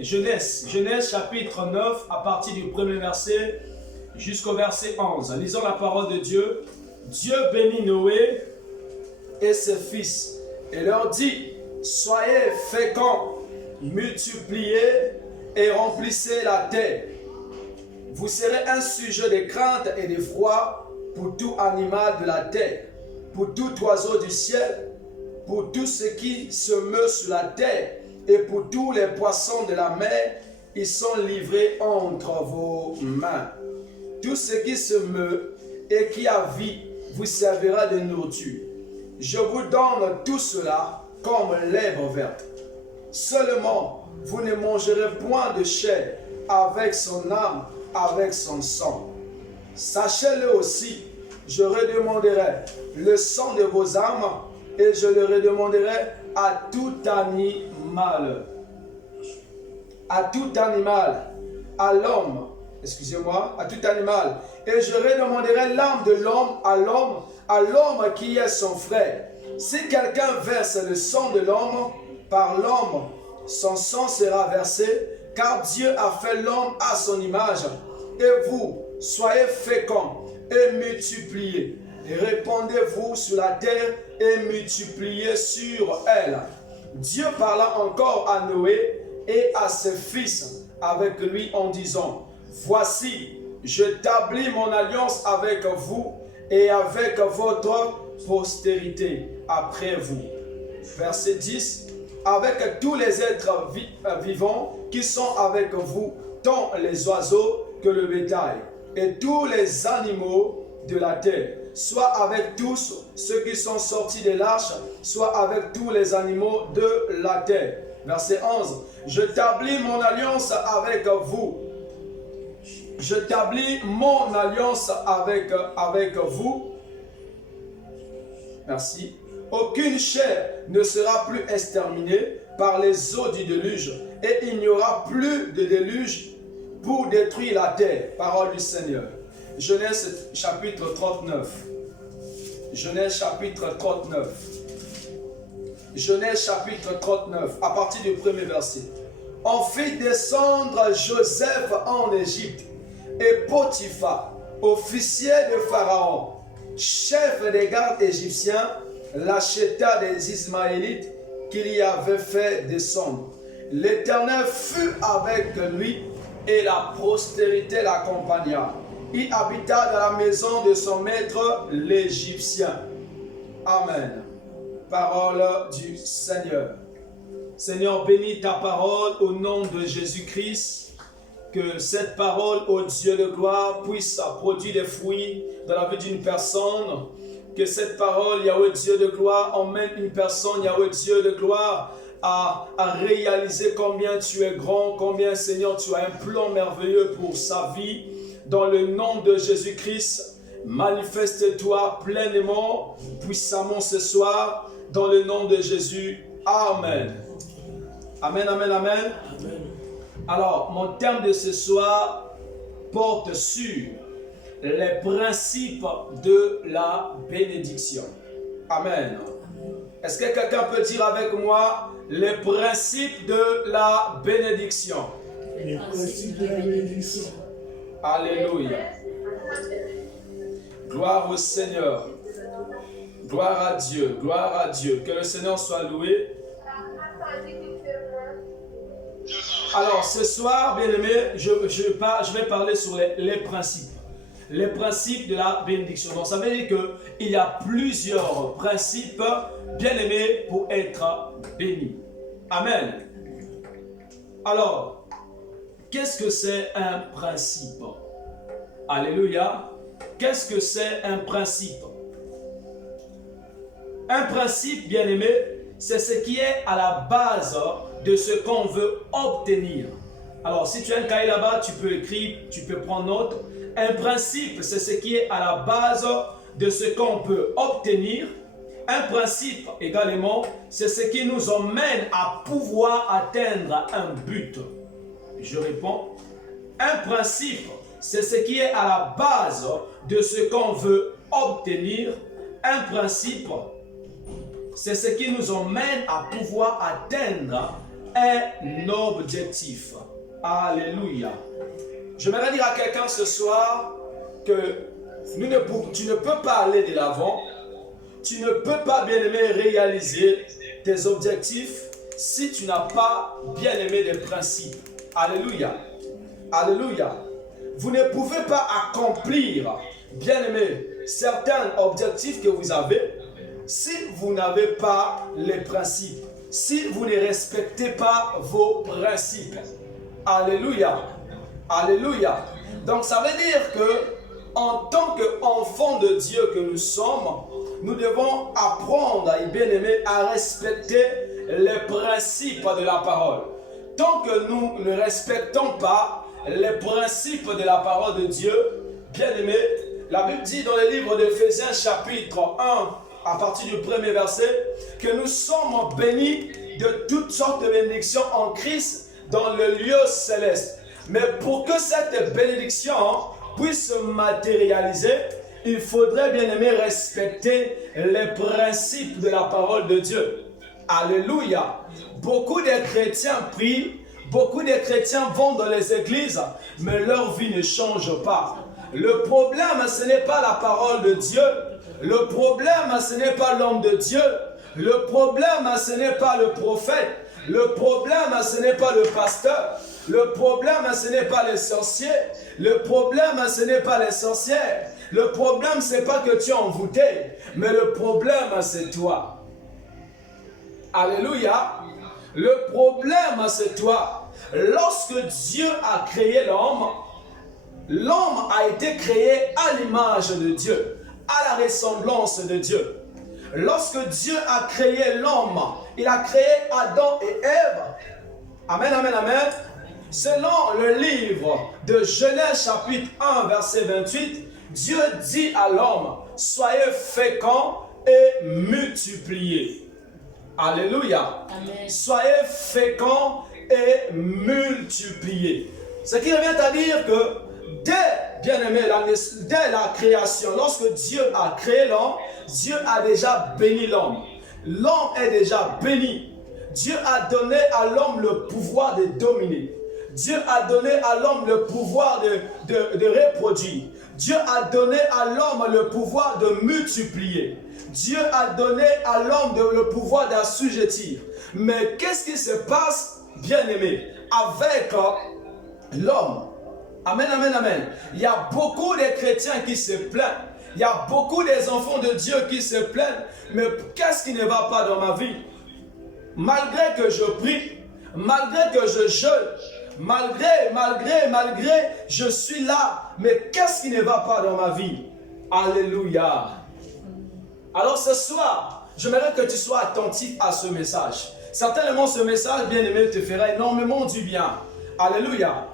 Genèse chapitre 9, à partir du premier verset jusqu'au verset 11. Lisons la parole de Dieu. Dieu bénit Noé et ses fils et leur dit: soyez féconds, multipliez et remplissez la terre. Vous serez un sujet de crainte et d'effroi pour tout animal de la terre, pour tout oiseau du ciel, pour tout ce qui se meut sur la terre et pour tous les poissons de la mer. Ils sont livrés entre vos mains. Tout ce qui se meut et qui a vie vous servira de nourriture. Je vous donne tout cela comme l'herbe verte. Seulement, vous ne mangerez point de chair avec son âme, avec son sang. Sachez-le aussi, je redemanderai le sang de vos âmes et je le redemanderai à tout animal. À tout animal, à l'homme, à tout animal. Et je redemanderai l'âme de l'homme à l'homme qui est son frère. Si quelqu'un verse le sang de l'homme, par l'homme, son sang sera versé, car Dieu a fait l'homme à son image. Et vous, soyez féconds et multipliez. Et répandez-vous sur la terre et multipliez sur elle. Dieu parla encore à Noé et à ses fils avec lui en disant: voici, j'établis mon alliance avec vous et avec votre postérité après vous. Verset 10. Avec tous les êtres vivants qui sont avec vous, tant les oiseaux que le bétail, et tous les animaux de la terre, soit avec tous ceux qui sont sortis de l'arche, soit avec tous les animaux de la terre. Verset 11. J'établis mon alliance avec vous. J'établis mon alliance avec vous. Merci. Aucune chair ne sera plus exterminée par les eaux du déluge, et il n'y aura plus de déluge pour détruire la terre. Parole du Seigneur. Genèse chapitre 39. Genèse chapitre 39. Genèse chapitre 39, à partir du premier verset. On fit descendre Joseph en Égypte, et Potiphar, officier de Pharaon, chef des gardes égyptiens, l'acheta des Ismaélites qu'il y avait fait descendre. L'Éternel fut avec lui et la postérité l'accompagna. Il habita dans la maison de son maître l'Égyptien. Amen. Parole du Seigneur. Seigneur, bénis ta parole au nom de Jésus-Christ. Que cette parole, ô Dieu de gloire, puisse produire des fruits dans la vie d'une personne. Que cette parole, Yahweh Dieu de gloire, emmène une personne, Yahweh Dieu de gloire, à réaliser combien tu es grand, combien, Seigneur, tu as un plan merveilleux pour sa vie. Dans le nom de Jésus-Christ, manifeste-toi pleinement, puissamment ce soir, dans le nom de Jésus. Amen. Amen, amen, amen. Amen. Alors, mon thème de ce soir porte sur les principes de la bénédiction. Amen. Est-ce que quelqu'un peut dire avec moi les principes de la bénédiction? Les principes de la bénédiction. Alléluia. Gloire au Seigneur. Gloire à Dieu. Gloire à Dieu. Que le Seigneur soit loué. Alors, ce soir, bien-aimés, je vais parler sur les principes. Les principes de la bénédiction. Donc, ça veut dire qu'il y a plusieurs principes, bien-aimés, pour être béni. Amen. Alors, qu'est-ce que c'est un principe? Alléluia. Qu'est-ce que c'est un principe? Un principe, bien-aimé, c'est ce qui est à la base de ce qu'on veut obtenir. Alors, si tu as un cahier là-bas, tu peux écrire, tu peux prendre note. Un principe, c'est ce qui est à la base de ce qu'on peut obtenir. Un principe, également, c'est ce qui nous emmène à pouvoir atteindre un but. Je réponds. Un principe, c'est ce qui est à la base de ce qu'on veut obtenir. Un principe, c'est ce qui nous emmène à pouvoir atteindre un objectif. Alléluia. J'aimerais dire à quelqu'un ce soir que tu ne peux pas aller de l'avant, tu ne peux pas, bien-aimé, réaliser tes objectifs si tu n'as pas, bien-aimé, des principes. Alléluia. Alléluia. Vous ne pouvez pas accomplir, bien-aimé, certains objectifs que vous avez si vous n'avez pas les principes, si vous ne respectez pas vos principes. Alléluia. Alléluia. Donc ça veut dire que en tant qu'enfants de Dieu que nous sommes, nous devons apprendre, bien aimé, à respecter les principes de la parole. Tant que nous ne respectons pas les principes de la parole de Dieu, bien aimé, la Bible dit dans le livre d'Éphésiens chapitre 1, à partir du premier verset, que nous sommes bénis de toutes sortes de bénédictions en Christ dans le lieu céleste. Mais pour que cette bénédiction puisse se matérialiser, il faudrait, bien aimé, respecter les principes de la parole de Dieu. Alléluia. Beaucoup de chrétiens prient, beaucoup de chrétiens vont dans les églises, mais leur vie ne change pas. Le problème, ce n'est pas la parole de Dieu. Le problème, ce n'est pas l'homme de Dieu. Le problème, ce n'est pas le prophète. Le problème, ce n'est pas le pasteur. Le problème, ce n'est pas les sorciers. Le problème, ce n'est pas les sorcières. Le problème, ce n'est pas que tu es envoûté. Mais le problème, c'est toi. Alléluia. Le problème, c'est toi. Lorsque Dieu a créé l'homme, l'homme a été créé à l'image de Dieu, à la ressemblance de Dieu. Lorsque Dieu a créé l'homme, il a créé Adam et Ève. Amen, amen, amen. Selon le livre de Genèse chapitre 1, verset 28, Dieu dit à l'homme, soyez féconds et multipliez. Alléluia. Amen. Soyez féconds et multipliez. Ce qui revient à dire que dès la création, lorsque Dieu a créé l'homme, Dieu a déjà béni l'homme. L'homme est déjà béni. Dieu a donné à l'homme le pouvoir de dominer. Dieu a donné à l'homme le pouvoir de reproduire. Dieu a donné à l'homme le pouvoir de multiplier. Dieu a donné à l'homme le pouvoir d'assujettir. Mais qu'est-ce qui se passe, bien-aimé, avec l'homme? Amen, amen, amen. Il y a beaucoup de chrétiens qui se plaignent. Il y a beaucoup des enfants de Dieu qui se plaignent. Mais qu'est-ce qui ne va pas dans ma vie? Malgré que je prie, malgré que je jeûne, malgré, je suis là. Mais qu'est-ce qui ne va pas dans ma vie? Alléluia. Alors ce soir, j'aimerais que tu sois attentif à ce message. Certainement ce message, bien-aimé, te fera énormément du bien. Alléluia.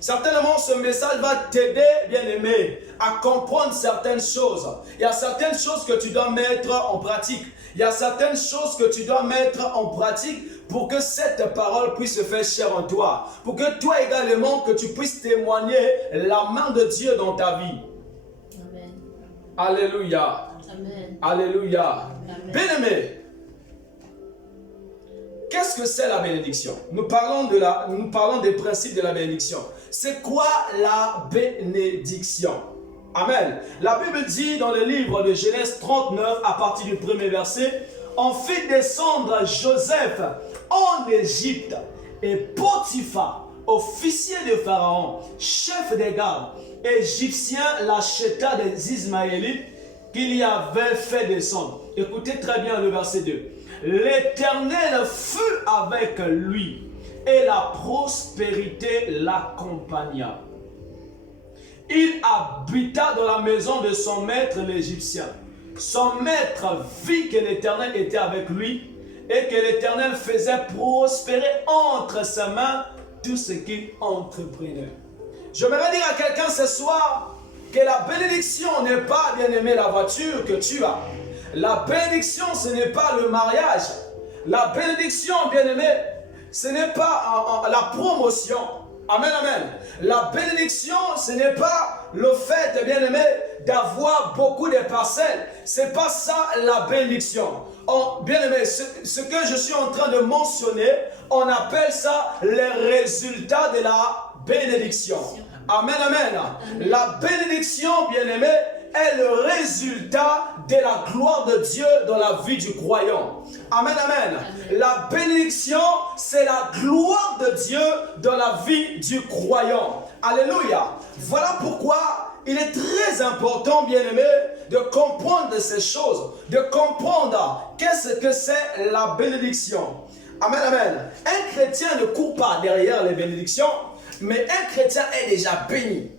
Certainement, ce message va t'aider, bien-aimé, à comprendre certaines choses. Il y a certaines choses que tu dois mettre en pratique. Il y a certaines choses que tu dois mettre en pratique pour que cette parole puisse se faire chair en toi. Pour que toi également, que tu puisses témoigner la main de Dieu dans ta vie. Amen. Alléluia. Amen. Alléluia. Bien-aimé, qu'est-ce que c'est la bénédiction? Nous parlons des principes de la bénédiction. C'est quoi la bénédiction? Amen. La Bible dit dans le livre de Genèse 39, à partir du premier verset, on fit descendre Joseph en Égypte et Potiphar, officier de Pharaon, chef des gardes, égyptien, l'acheta des Ismaélites qu'il y avait fait descendre. Écoutez très bien le verset 2. L'Éternel fut avec lui et la prospérité l'accompagna. Il habita dans la maison de son maître l'Égyptien. Son maître vit que l'Éternel était avec lui et que l'Éternel faisait prospérer entre ses mains tout ce qu'il entreprenait. J'aimerais dire à quelqu'un ce soir que la bénédiction n'est pas, bien aimé, la voiture que tu as. La bénédiction, ce n'est pas le mariage. La bénédiction, bien-aimé, ce n'est pas la promotion. Amen, amen. La bénédiction, ce n'est pas le fait, bien-aimé, d'avoir beaucoup de parcelles. C'est pas ça la bénédiction. Bien aimé, ce que je suis en train de mentionner, on appelle ça les résultats de la bénédiction. Amen, amen. La bénédiction, bien aimé, est le résultat de la gloire de Dieu dans la vie du croyant. Amen, amen. La bénédiction, c'est la gloire de Dieu dans la vie du croyant. Alléluia. Voilà pourquoi il est très important, bien aimé, de comprendre ces choses, de comprendre qu'est-ce que c'est la bénédiction. Amen, amen. Un chrétien ne court pas derrière les bénédictions, mais un chrétien est déjà béni.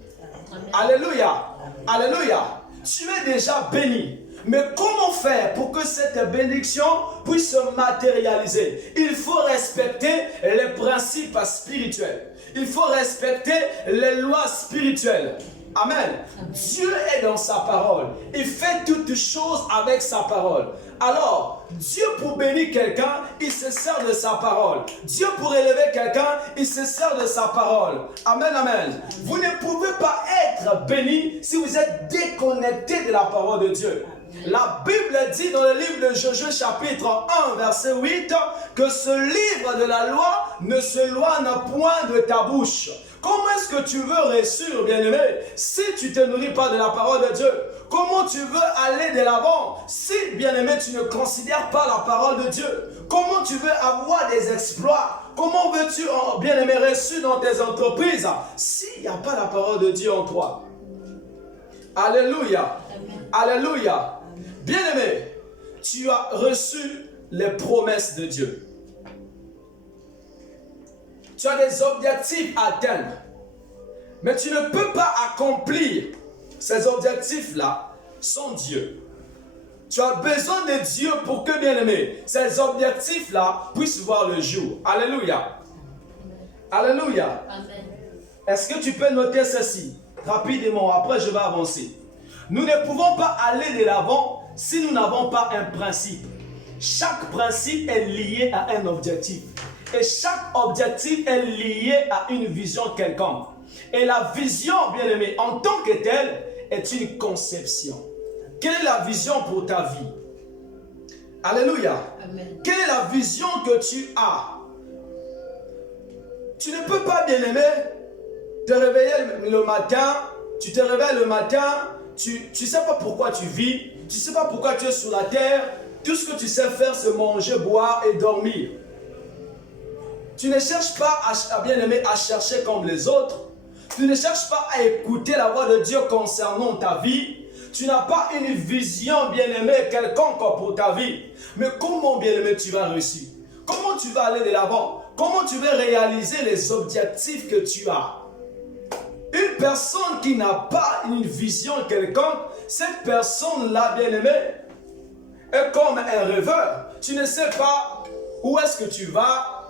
Alléluia. Alléluia. Tu es déjà béni. Mais comment faire pour que cette bénédiction puisse se matérialiser? Il faut respecter les principes spirituels. Il faut respecter les lois spirituelles. Amen. Dieu est dans sa parole. Il fait toutes choses avec sa parole. Alors, Dieu pour bénir quelqu'un, il se sert de sa parole. Dieu pour élever quelqu'un, il se sert de sa parole. Amen, amen. Vous ne pouvez pas être béni si vous êtes déconnecté de la parole de Dieu. La Bible dit dans le livre de Josué chapitre 1 verset 8 que ce livre de la loi ne s'éloigne point de ta bouche. Comment est-ce que tu veux réussir, bien-aimé, si tu ne te nourris pas de la parole de Dieu? Comment tu veux aller de l'avant si, bien-aimé, tu ne considères pas la parole de Dieu? Comment tu veux avoir des exploits? Comment veux-tu, bien-aimé, réussir dans tes entreprises s'il n'y a pas la parole de Dieu en toi? Alléluia. Alléluia. Bien-aimé, tu as reçu les promesses de Dieu. Tu as des objectifs à atteindre. Mais tu ne peux pas accomplir ces objectifs-là sans Dieu. Tu as besoin de Dieu pour que, bien-aimé, ces objectifs-là puissent voir le jour. Alléluia. Alléluia. Est-ce que tu peux noter ceci rapidement? Après, je vais avancer. Nous ne pouvons pas aller de l'avant si nous n'avons pas un principe. Chaque principe est lié à un objectif. Et chaque objectif est lié à une vision quelconque. Et la vision, bien aimé, en tant que telle, est une conception. Quelle est la vision pour ta vie? Alléluia. Amen. Quelle est la vision que tu as? Tu ne peux pas, bien aimé, te réveiller le matin, tu te réveilles le matin, tu ne sais pas pourquoi tu vis, tu ne sais pas pourquoi tu es sur la terre, tout ce que tu sais faire, c'est manger, boire et dormir. Tu ne cherches pas à bien aimer, à chercher comme les autres. Tu ne cherches pas à écouter la voix de Dieu concernant ta vie. Tu n'as pas une vision bien aimée quelconque pour ta vie. Mais comment bien aimé tu vas réussir? Comment tu vas aller de l'avant? Comment tu vas réaliser les objectifs que tu as? Une personne qui n'a pas une vision quelconque, cette personne-là bien aimée est comme un rêveur. Tu ne sais pas où est-ce que tu vas.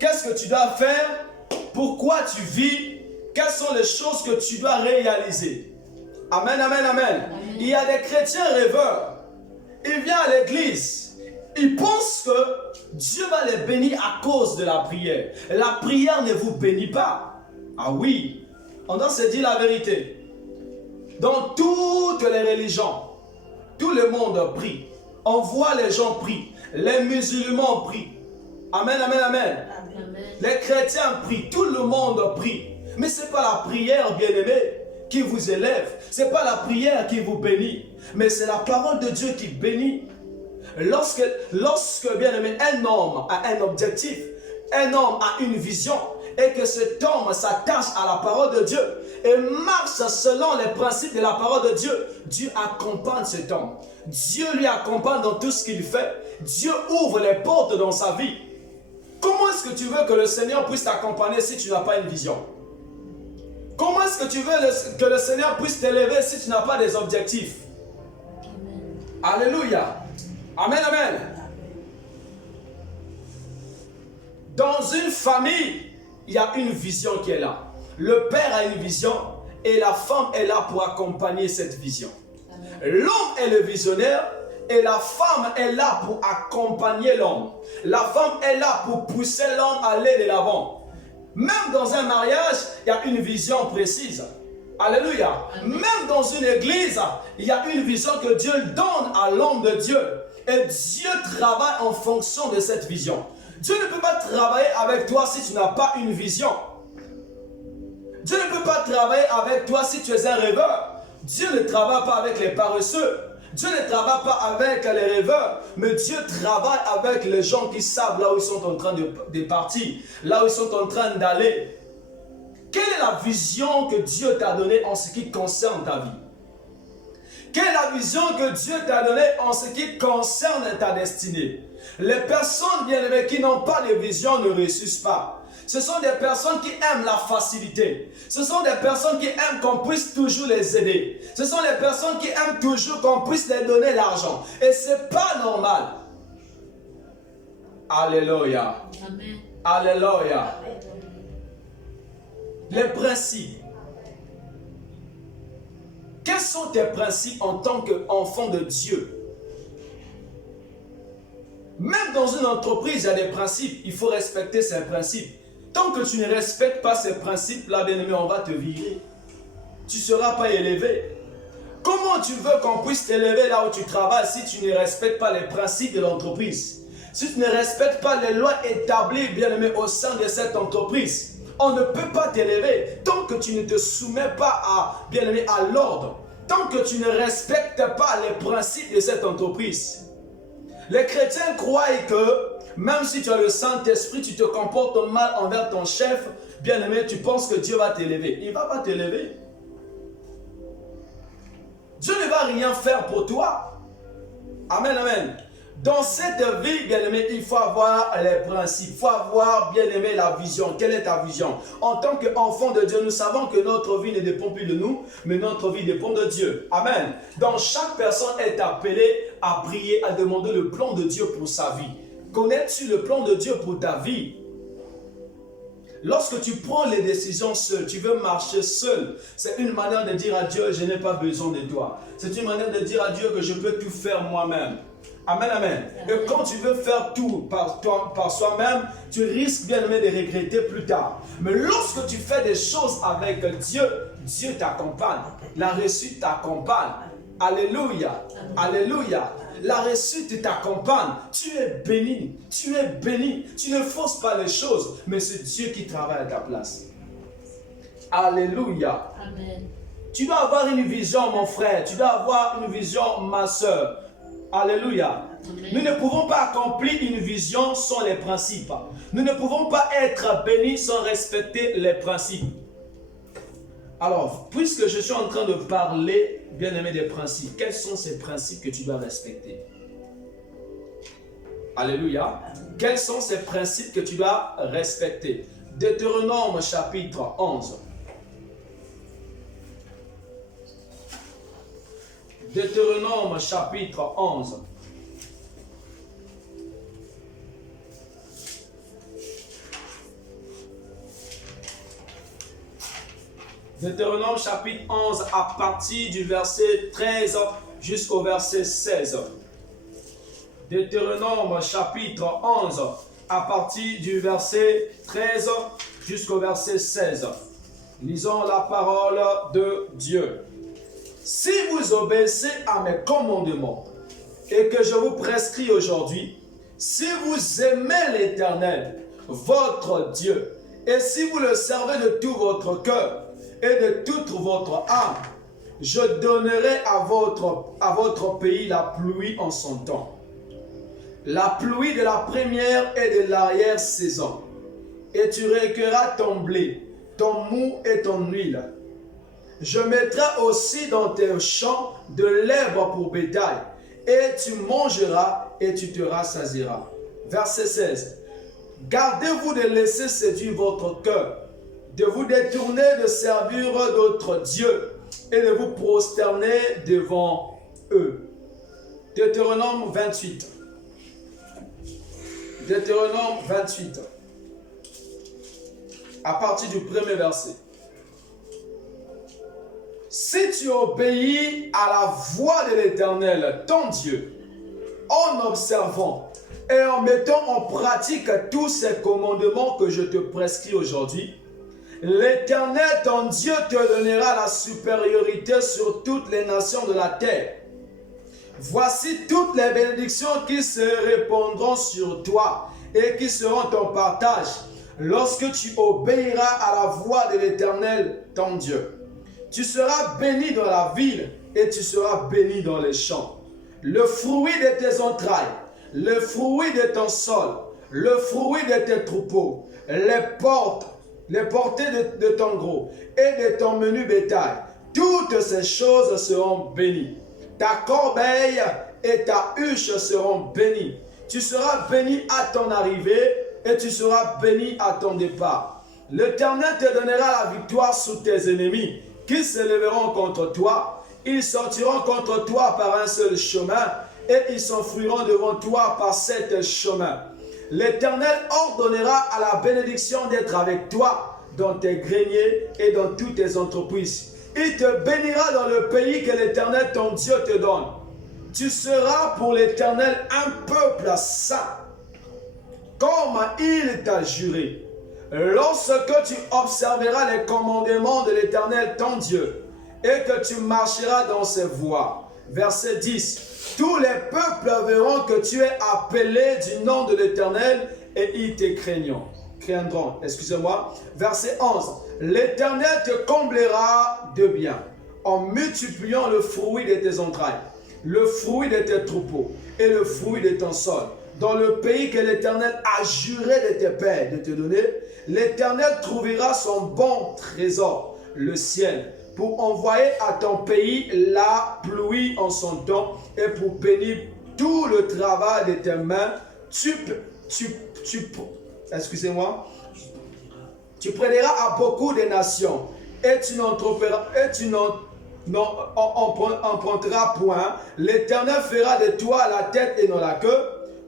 Qu'est-ce que tu dois faire? Pourquoi tu vis? Quelles sont les choses que tu dois réaliser? Amen, amen, amen. Amen. Il y a des chrétiens rêveurs. Ils viennent à l'église. Ils pensent que Dieu va les bénir à cause de la prière. La prière ne vous bénit pas. Ah oui, on doit se dire la vérité. Dans toutes les religions, tout le monde prie. On voit les gens prient. Les musulmans prient. Amen, amen, amen. Amen. Les chrétiens prient, tout le monde prie. Mais ce n'est pas la prière, bien-aimée, qui vous élève. Ce n'est pas la prière qui vous bénit. Mais c'est la parole de Dieu qui bénit. Lorsque bien-aimé, un homme a un objectif, un homme a une vision, et que cet homme s'attache à la parole de Dieu et marche selon les principes de la parole de Dieu, Dieu accompagne cet homme. Dieu lui accompagne dans tout ce qu'il fait. Dieu ouvre les portes dans sa vie. Comment est-ce que tu veux que le Seigneur puisse t'accompagner si tu n'as pas une vision? Comment est-ce que tu veux que le Seigneur puisse t'élever si tu n'as pas des objectifs? Amen. Alléluia. Amen, amen. Dans une famille, il y a une vision qui est là. Le père a une vision et la femme est là pour accompagner cette vision. L'homme est le visionnaire et la femme est là pour accompagner l'homme. La femme est là pour pousser l'homme à aller de l'avant. Même dans un mariage, il y a une vision précise. Alléluia. Même dans une église, il y a une vision que Dieu donne à l'homme de Dieu. Et Dieu travaille en fonction de cette vision. Dieu ne peut pas travailler avec toi si tu n'as pas une vision. Dieu ne peut pas travailler avec toi si tu es un rêveur. Dieu ne travaille pas avec les paresseux. Dieu ne travaille pas avec les rêveurs, mais Dieu travaille avec les gens qui savent là où ils sont en train de partir, là où ils sont en train d'aller. Quelle est la vision que Dieu t'a donnée en ce qui concerne ta vie? Quelle est la vision que Dieu t'a donnée en ce qui concerne ta destinée? Les personnes bien-aimées qui n'ont pas de vision ne réussissent pas. Ce sont des personnes qui aiment la facilité. Ce sont des personnes qui aiment qu'on puisse toujours les aider. Ce sont des personnes qui aiment toujours qu'on puisse les donner l'argent. Et ce n'est pas normal. Alléluia. Amen. Alléluia. Les principes. Quels sont tes principes en tant qu'enfant de Dieu? Même dans une entreprise, il y a des principes. Il faut respecter ces principes. Tant que tu ne respectes pas ces principes-là, bien-aimé, on va te virer. Tu ne seras pas élevé. Comment tu veux qu'on puisse t'élever là où tu travailles si tu ne respectes pas les principes de l'entreprise? Si tu ne respectes pas les lois établies, bien-aimé, au sein de cette entreprise? On ne peut pas t'élever tant que tu ne te soumets pas à, bien-aimé, à l'ordre. Tant que tu ne respectes pas les principes de cette entreprise. Les chrétiens croient que même si tu as le Saint-Esprit, tu te comportes mal envers ton chef, bien-aimé, tu penses que Dieu va t'élever. Il ne va pas t'élever. Dieu ne va rien faire pour toi. Amen, amen. Dans cette vie, bien-aimé, il faut avoir les principes. Il faut avoir, bien-aimé, la vision. Quelle est ta vision? En tant qu'enfant de Dieu, nous savons que notre vie ne dépend plus de nous, mais notre vie dépend de Dieu. Amen. Donc, chaque personne est appelée à prier, à demander le plan de Dieu pour sa vie. Connais-tu le plan de Dieu pour ta vie? Lorsque tu prends les décisions seul, tu veux marcher seul, c'est une manière de dire à Dieu, je n'ai pas besoin de toi. C'est une manière de dire à Dieu que je peux tout faire moi-même. Amen, amen. Et quand tu veux faire tout par soi-même, tu risques bien aimé de regretter plus tard. Mais lorsque tu fais des choses avec Dieu, Dieu t'accompagne. La réussite t'accompagne. Alléluia. Alléluia. La réussite t'accompagne. Tu es béni. Tu es béni. Tu ne forces pas les choses, mais c'est Dieu qui travaille à ta place. Alléluia. Amen. Tu dois avoir une vision, mon frère. Tu dois avoir une vision, ma soeur. Alléluia. Amen. Nous ne pouvons pas accomplir une vision sans les principes. Nous ne pouvons pas être bénis sans respecter les principes. Alors, puisque je suis en train de parler, bien aimé, des principes, quels sont ces principes que tu dois respecter? Alléluia. Quels sont ces principes que tu dois respecter? Deutéronome chapitre 11. Deutéronome chapitre 11. Deutéronome chapitre 11 à partir du verset 13 jusqu'au verset 16. Deutéronome chapitre 11 à partir du verset 13 jusqu'au verset 16. Lisons la parole de Dieu. Si vous obéissez à mes commandements et que je vous prescris aujourd'hui, si vous aimez l'Éternel, votre Dieu, et si vous le servez de tout votre cœur et de toute votre âme, je donnerai à votre pays la pluie en son temps, la pluie de la première et de l'arrière-saison, et tu recueilleras ton blé, ton mou et ton huile. Je mettrai aussi dans tes champs de l'herbe pour bétail, et tu mangeras et tu te rassasieras. Verset 16. Gardez-vous de laisser séduire votre cœur, de vous détourner de servir d'autres dieux et de vous prosterner devant eux. Deutéronome 28. Deutéronome 28. À partir du premier verset. Si tu obéis à la voix de l'Éternel, ton Dieu, en observant et en mettant en pratique tous ces commandements que je te prescris aujourd'hui, L'Éternel, ton Dieu, te donnera la supériorité sur toutes les nations de la terre. Voici toutes les bénédictions qui se répandront sur toi et qui seront ton partage lorsque tu obéiras à la voix de l'Éternel, ton Dieu. Tu seras béni dans la ville et tu seras béni dans les champs. Le fruit de tes entrailles, le fruit de ton sol, le fruit de tes troupeaux, les portées de ton gros et de ton menu bétail, toutes ces choses seront bénies. Ta corbeille et ta huche seront bénies. Tu seras béni à ton arrivée et tu seras béni à ton départ. L'Éternel te donnera la victoire sur tes ennemis qui se lèveront contre toi. Ils sortiront contre toi par un seul chemin et ils s'enfuiront devant toi par 7 chemins. L'Éternel ordonnera à la bénédiction d'être avec toi dans tes greniers et dans toutes tes entreprises. Il te bénira dans le pays que l'Éternel ton Dieu te donne. Tu seras pour l'Éternel un peuple saint, comme il t'a juré. Lorsque tu observeras les commandements de l'Éternel ton Dieu et que tu marcheras dans ses voies. Verset 10. Tous les peuples verront que tu es appelé du nom de l'Éternel et ils te craindront. Excusez-moi. Verset 11. L'Éternel te comblera de bien en multipliant le fruit de tes entrailles, le fruit de tes troupeaux et le fruit de ton sol. Dans le pays que l'Éternel a juré de tes pères de te donner, l'Éternel trouvera son bon trésor, le ciel, pour envoyer à ton pays la pluie en son temps et pour bénir tout le travail de tes mains. Tu prêteras à beaucoup de nations et tu n'emprunteras point. L'Éternel fera de toi la tête et non la queue.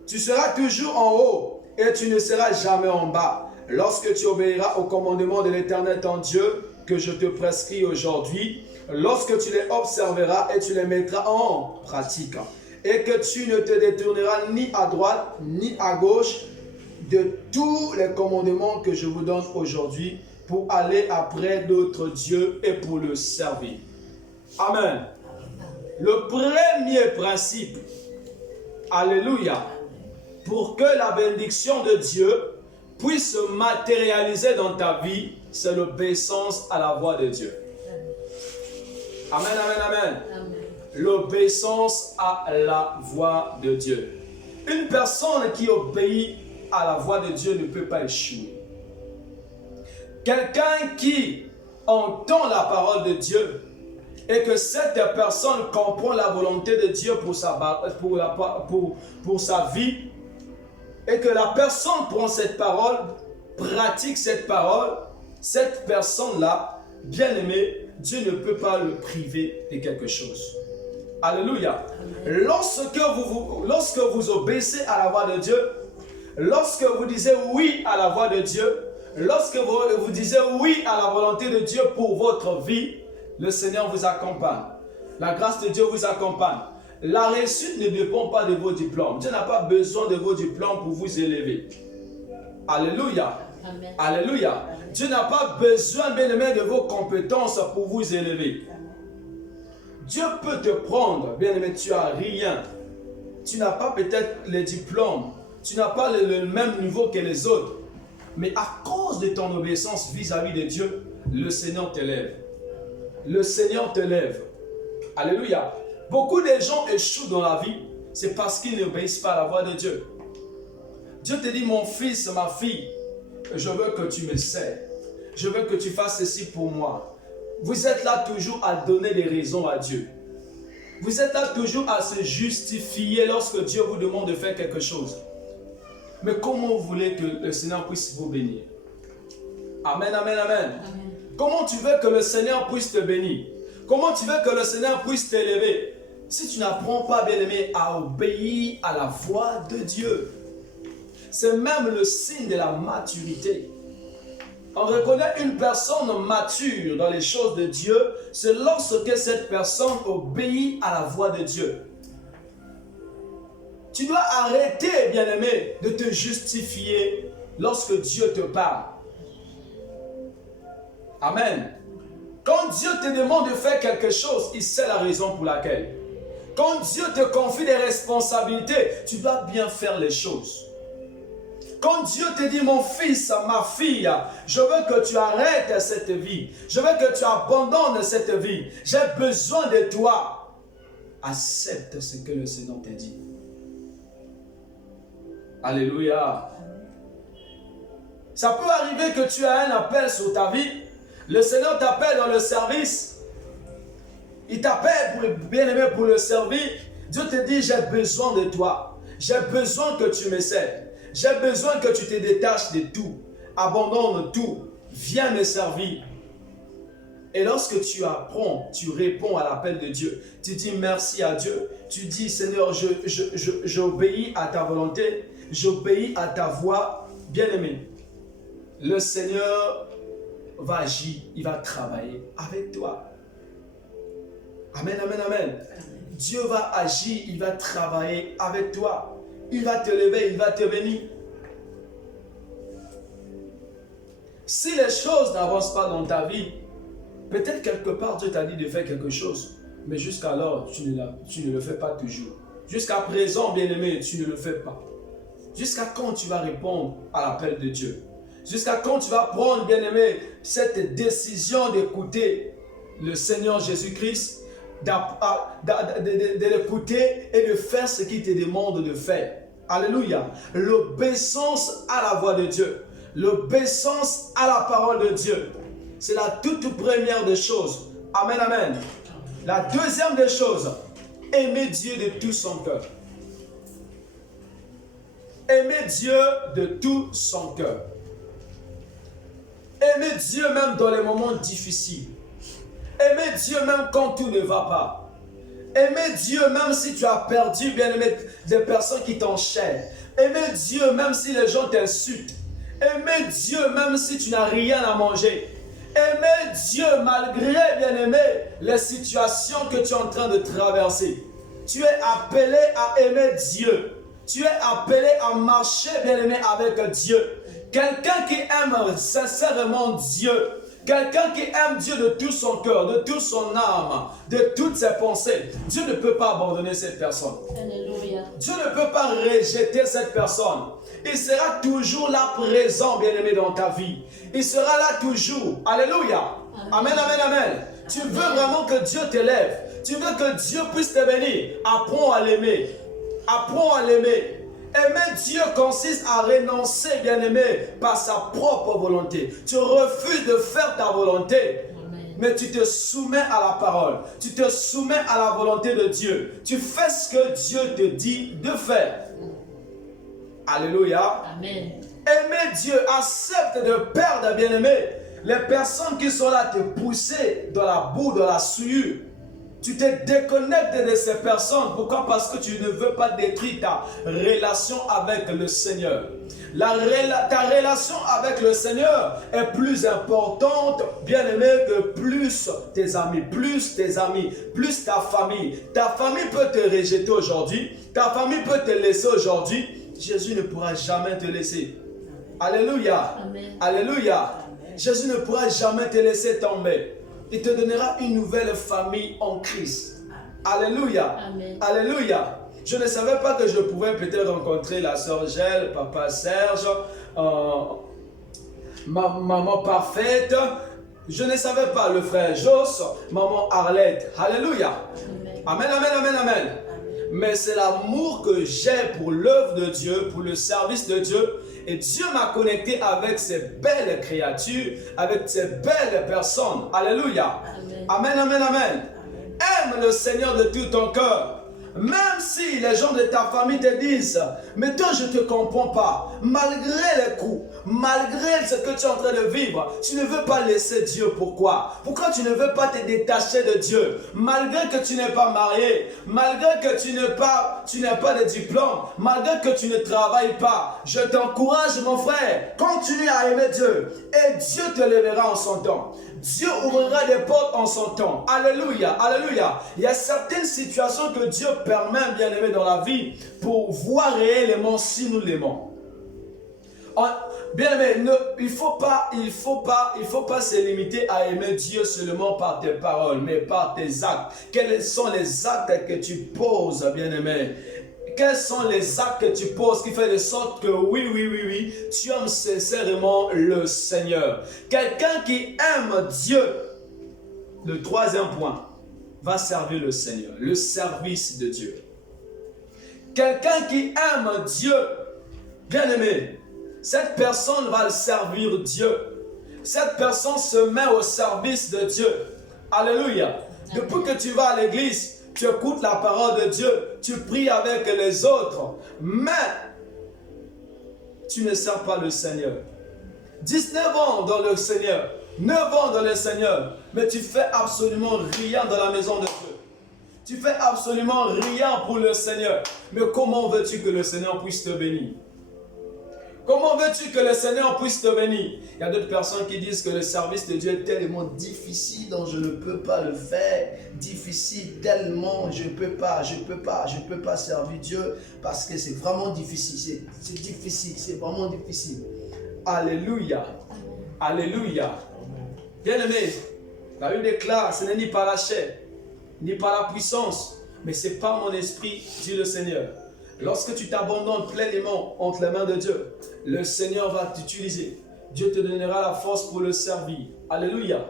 Tu seras toujours en haut et tu ne seras jamais en bas. Lorsque tu obéiras au commandement de l'Éternel ton Dieu que je te prescris aujourd'hui, lorsque tu les observeras et tu les mettras en pratique, et que tu ne te détourneras ni à droite ni à gauche de tous les commandements que je vous donne aujourd'hui pour aller après d'autres dieux et pour le servir. Amen. Le premier principe, alléluia, pour que la bénédiction de Dieu puisse se matérialiser dans ta vie, c'est l'obéissance à la voix de Dieu. Amen, amen, amen. Amen. L'obéissance à la voix de Dieu. Une personne qui obéit à la voix de Dieu ne peut pas échouer. Quelqu'un qui entend la parole de Dieu et que cette personne comprend la volonté de Dieu pour sa vie, et que la personne prend cette parole, pratique cette parole, cette personne-là, bien aimée, Dieu ne peut pas le priver de quelque chose. Alléluia. Lorsque vous obéissez à la voix de Dieu, lorsque vous disiez oui à la voix de Dieu, lorsque vous disiez oui à la volonté de Dieu pour votre vie, le Seigneur vous accompagne. La grâce de Dieu vous accompagne. La réussite ne dépend pas de vos diplômes. Dieu n'a pas besoin de vos diplômes pour vous élever. Alléluia. Amen. Alléluia. Amen. Dieu n'a pas besoin, bien aimé, de vos compétences pour vous élever. Dieu peut te prendre, bien aimé, tu n'as rien. Tu n'as pas peut-être les diplômes. Tu n'as pas le même niveau que les autres. Mais à cause de ton obéissance vis-à-vis de Dieu, le Seigneur t'élève. Le Seigneur t'élève. Alléluia. Beaucoup de gens échouent dans la vie, c'est parce qu'ils n'obéissent pas à la voix de Dieu. Dieu te dit, mon fils, ma fille, je veux que tu me sers. Je veux que tu fasses ceci pour moi. Vous êtes là toujours à donner des raisons à Dieu. Vous êtes là toujours à se justifier lorsque Dieu vous demande de faire quelque chose. Mais comment vous voulez que le Seigneur puisse vous bénir? Amen, amen, amen. Amen. Comment tu veux que le Seigneur puisse te bénir? Comment tu veux que le Seigneur puisse t'élever? Si tu n'apprends pas, bien-aimé, à obéir à la voix de Dieu. C'est même le signe de la maturité. On reconnaît une personne mature dans les choses de Dieu, c'est lorsque cette personne obéit à la voix de Dieu. Tu dois arrêter, bien-aimé, de te justifier lorsque Dieu te parle. Amen. Quand Dieu te demande de faire quelque chose, il sait la raison pour laquelle. Quand Dieu te confie des responsabilités, tu dois bien faire les choses. Quand Dieu te dit, mon fils, ma fille, je veux que tu arrêtes cette vie. Je veux que tu abandonnes cette vie. J'ai besoin de toi. Accepte ce que le Seigneur te dit. Alléluia. Ça peut arriver que tu as un appel sur ta vie. Le Seigneur t'appelle dans le service. Il t'appelle pour bien-aimé pour le servir. Dieu te dit, j'ai besoin de toi. J'ai besoin que tu me cèdes. J'ai besoin que tu te détaches de tout. Abandonne tout. Viens me servir. Et lorsque tu apprends, tu réponds à l'appel de Dieu. Tu dis merci à Dieu. Tu dis, Seigneur, j'obéis à ta volonté. J'obéis à ta voix. Bien-aimé, le Seigneur va agir. Il va travailler avec toi. Amen, amen, amen. Dieu va agir. Il va travailler avec toi. Il va te lever, il va te bénir. Si les choses n'avancent pas dans ta vie, peut-être quelque part Dieu t'a dit de faire quelque chose, mais jusqu'alors tu ne le fais pas toujours. Jusqu'à présent, bien-aimé, tu ne le fais pas. Jusqu'à quand tu vas répondre à l'appel de Dieu? Jusqu'à quand tu vas prendre, bien-aimé, cette décision d'écouter le Seigneur Jésus-Christ, de l'écouter et de faire ce qu'il te demande de faire. Alléluia. L'obéissance à la voix de Dieu. L'obéissance à la parole de Dieu. C'est la toute première des choses. Amen, amen. La deuxième des choses, aimer Dieu de tout son cœur. Aimer Dieu de tout son cœur. Aimer Dieu même dans les moments difficiles. Aimer Dieu même quand tout ne va pas. Aimer Dieu même si tu as perdu, bien-aimé, des personnes qui t'enchaînent. Aimer Dieu même si les gens t'insultent. Aimer Dieu même si tu n'as rien à manger. Aimer Dieu malgré, bien-aimé, les situations que tu es en train de traverser. Tu es appelé à aimer Dieu. Tu es appelé à marcher, bien-aimé, avec Dieu. Quelqu'un qui aime sincèrement Dieu. Quelqu'un qui aime Dieu de tout son cœur, de toute son âme, de toutes ses pensées. Dieu ne peut pas abandonner cette personne. Alléluia. Dieu ne peut pas rejeter cette personne. Il sera toujours là présent, bien-aimé, dans ta vie. Il sera là toujours. Alléluia. Amen, amen, amen. Tu veux vraiment que Dieu t'élève. Tu veux que Dieu puisse te bénir. Apprends à l'aimer. Apprends à l'aimer. Aimer Dieu consiste à renoncer, bien-aimé, par sa propre volonté. Tu refuses de faire ta volonté, mais tu te soumets à la parole. Tu te soumets à la volonté de Dieu. Tu fais ce que Dieu te dit de faire. Alléluia. Amen. Aimer Dieu, accepte de perdre, bien-aimé, les personnes qui sont là te pousser dans la boue, dans la souillure. Tu te déconnectes de ces personnes. Pourquoi? Parce que tu ne veux pas détruire ta relation avec le Seigneur. Ta relation avec le Seigneur est plus importante, bien aimé, que plus tes amis, plus ta famille. Ta famille peut te rejeter aujourd'hui. Ta famille peut te laisser aujourd'hui. Jésus ne pourra jamais te laisser. Alléluia. Amen. Alléluia. Amen. Jésus ne pourra jamais te laisser tomber. Il te donnera une nouvelle famille en Christ. Alléluia. Amen. Alléluia. Je ne savais pas que je pouvais peut-être rencontrer la sœur Gel, papa Serge, maman Parfaite. Je ne savais pas le frère Jos, maman Arlette. Alléluia. Amen, amen, amen, amen. Mais c'est l'amour que j'ai pour l'œuvre de Dieu, pour le service de Dieu. Et Dieu m'a connecté avec ces belles créatures, avec ces belles personnes. Alléluia. Amen, amen, amen. Aime le Seigneur de tout ton cœur. Même si les gens de ta famille te disent, mais toi je ne te comprends pas, malgré les coups, malgré ce que tu es en train de vivre, tu ne veux pas laisser Dieu. Pourquoi? Pourquoi tu ne veux pas te détacher de Dieu? Malgré que tu n'es pas marié, malgré que tu n'as pas de diplôme, malgré que tu ne travailles pas, je t'encourage mon frère, continue à aimer Dieu et Dieu te lèvera en son temps. Dieu ouvrira des portes en son temps. Alléluia, alléluia. Il y a certaines situations que Dieu permet, bien aimé, dans la vie pour voir réellement si nous l'aimons. Bien aimé, il faut pas se limiter à aimer Dieu seulement par tes paroles, mais par tes actes. Quels sont les actes que tu poses, bien aimé? Quels sont les actes que tu poses qui font de sorte que oui, tu aimes sincèrement le Seigneur. Quelqu'un qui aime Dieu, le troisième point, va servir le Seigneur, le service de Dieu. Quelqu'un qui aime Dieu, bien aimé, cette personne va servir Dieu. Cette personne se met au service de Dieu. Alléluia. Depuis que tu vas à l'église, tu écoutes la parole de Dieu, tu pries avec les autres, mais tu ne sers pas le Seigneur. 19 ans dans le Seigneur, 9 ans dans le Seigneur, mais tu fais absolument rien dans la maison de Dieu. Tu fais absolument rien pour le Seigneur. Mais comment veux-tu que le Seigneur puisse te bénir? Comment veux-tu que le Seigneur puisse te bénir? Il y a d'autres personnes qui disent que le service de Dieu est tellement difficile, donc je ne peux pas le faire. Difficile tellement, je ne peux pas servir Dieu parce que c'est vraiment difficile. C'est difficile, c'est vraiment difficile. Alléluia. Alléluia. Bien-aimé, la Bible déclare, ce n'est ni par la chair, ni par la puissance, mais c'est par mon esprit, dit le Seigneur. Lorsque tu t'abandonnes pleinement entre les mains de Dieu, le Seigneur va t'utiliser. Dieu te donnera la force pour le servir. Alléluia.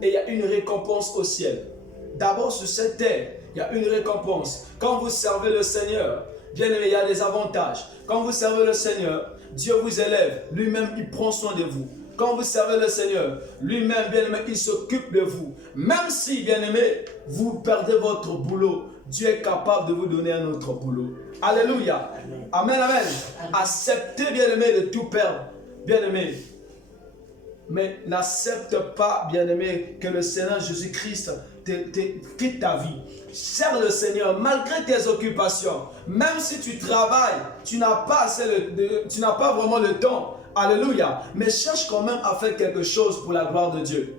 Et il y a une récompense au ciel. D'abord sur cette terre, il y a une récompense. Quand vous servez le Seigneur, bien aimé, il y a des avantages. Quand vous servez le Seigneur, Dieu vous élève. Lui-même, il prend soin de vous. Quand vous servez le Seigneur, lui-même, bien aimé, il s'occupe de vous. Même si, bien aimé, vous perdez votre boulot, Dieu est capable de vous donner un autre boulot. Alléluia. Amen, amen. Acceptez, bien-aimé, de tout perdre. Bien-aimé. Mais n'accepte pas, bien-aimé, que le Seigneur Jésus-Christ quitte ta vie. Sers le Seigneur malgré tes occupations. Même si tu travailles, tu n'as pas vraiment le temps. Alléluia. Mais cherche quand même à faire quelque chose pour la gloire de Dieu.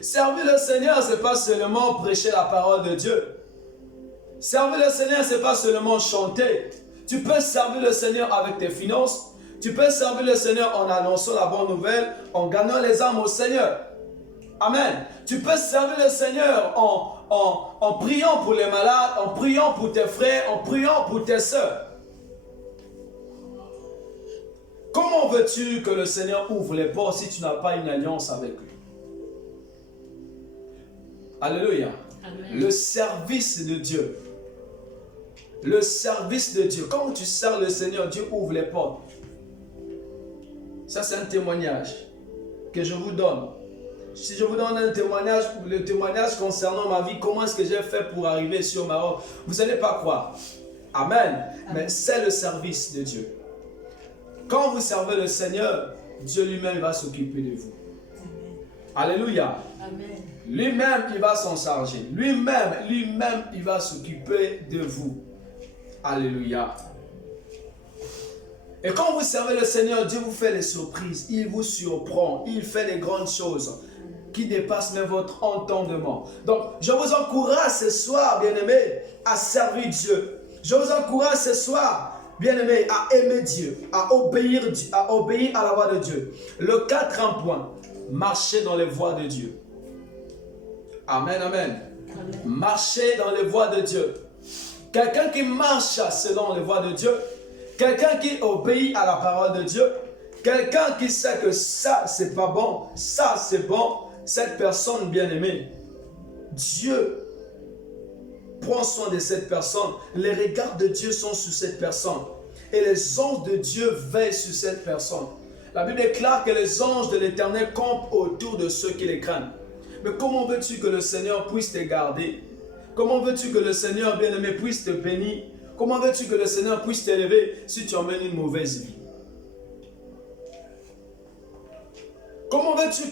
Servir le Seigneur, ce n'est pas seulement prêcher la parole de Dieu. Servir le Seigneur, ce n'est pas seulement chanter. Tu peux servir le Seigneur avec tes finances. Tu peux servir le Seigneur en annonçant la bonne nouvelle, en gagnant les âmes au Seigneur. Amen. Tu peux servir le Seigneur en priant pour les malades, en priant pour tes frères, en priant pour tes sœurs. Comment veux-tu que le Seigneur ouvre les portes si tu n'as pas une alliance avec lui? Alléluia. Amen. Le service de Dieu. Le service de Dieu. Quand tu sers le Seigneur, Dieu ouvre les portes. Ça, c'est un témoignage que je vous donne. Si je vous donne un témoignage, le témoignage concernant ma vie, comment est-ce que j'ai fait pour arriver ici au Maroc, vous n'allez pas croire. Amen. Amen. Mais c'est le service de Dieu. Quand vous servez le Seigneur, Dieu lui-même va s'occuper de vous. Amen. Alléluia. Amen. Lui-même, il va s'en charger. Lui-même, il va s'occuper de vous. Alléluia. Et quand vous servez le Seigneur, Dieu vous fait des surprises. Il vous surprend. Il fait des grandes choses qui dépassent même votre entendement. Donc, je vous encourage ce soir, bien-aimés, à servir Dieu. Je vous encourage ce soir, bien-aimés, à aimer Dieu, à obéir à la voix de Dieu. Le quatrième point, marcher dans les voies de Dieu. Amen, amen. Amen. Marcher dans les voies de Dieu. Quelqu'un qui marche selon les voies de Dieu, quelqu'un qui obéit à la parole de Dieu, quelqu'un qui sait que ça c'est pas bon, ça c'est bon, cette personne bien-aimée, Dieu prend soin de cette personne. Les regards de Dieu sont sur cette personne et les anges de Dieu veillent sur cette personne. La Bible déclare que les anges de l'Éternel campent autour de ceux qui les craignent. Mais comment veux-tu que le Seigneur puisse te garder? Comment veux-tu que le Seigneur bien-aimé puisse te bénir? Comment veux-tu que le Seigneur puisse t'élever si tu emmènes une mauvaise vie? Comment veux-tu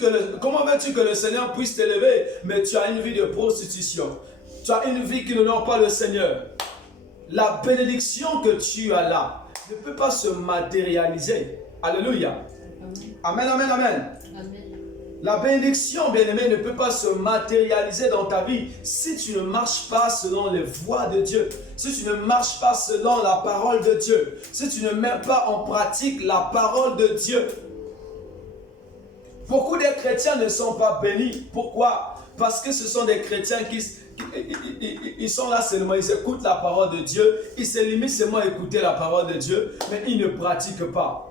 que le Seigneur puisse t'élever, mais tu as une vie de prostitution? Tu as une vie qui n'honore pas le Seigneur. La bénédiction que tu as là ne peut pas se matérialiser. Alléluia. Amen, amen, amen. Amen. La bénédiction, bien-aimé, ne peut pas se matérialiser dans ta vie si tu ne marches pas selon les voies de Dieu, si tu ne marches pas selon la parole de Dieu, si tu ne mets pas en pratique la parole de Dieu. Beaucoup de chrétiens ne sont pas bénis. Pourquoi? Parce que ce sont des chrétiens qui ils sont là seulement, ils écoutent la parole de Dieu, ils se limitent seulement à écouter la parole de Dieu, mais ils ne pratiquent pas.